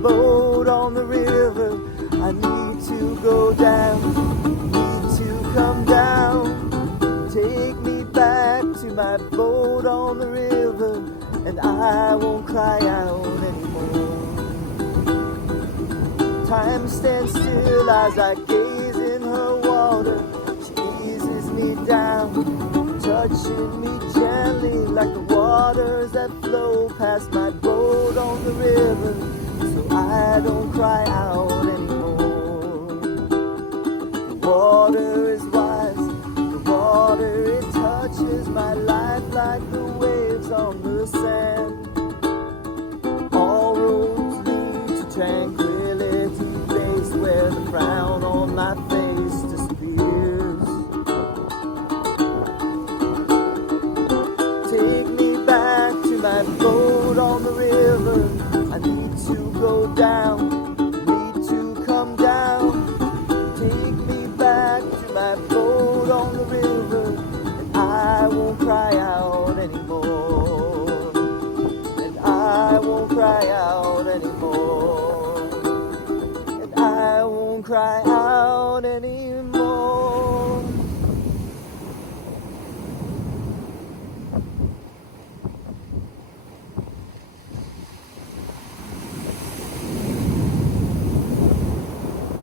boat on the river. I need to go down, need to come down. Take me back to my boat on the river, and I won't cry out anymore. Time stands still as I gaze in her water. She eases me down, touching me gently like the waters that flow past my boat on the river, so I don't cry out anymore. The water is wise, the water, it touches my life like the waves on the sand. All roads lead to tranquility.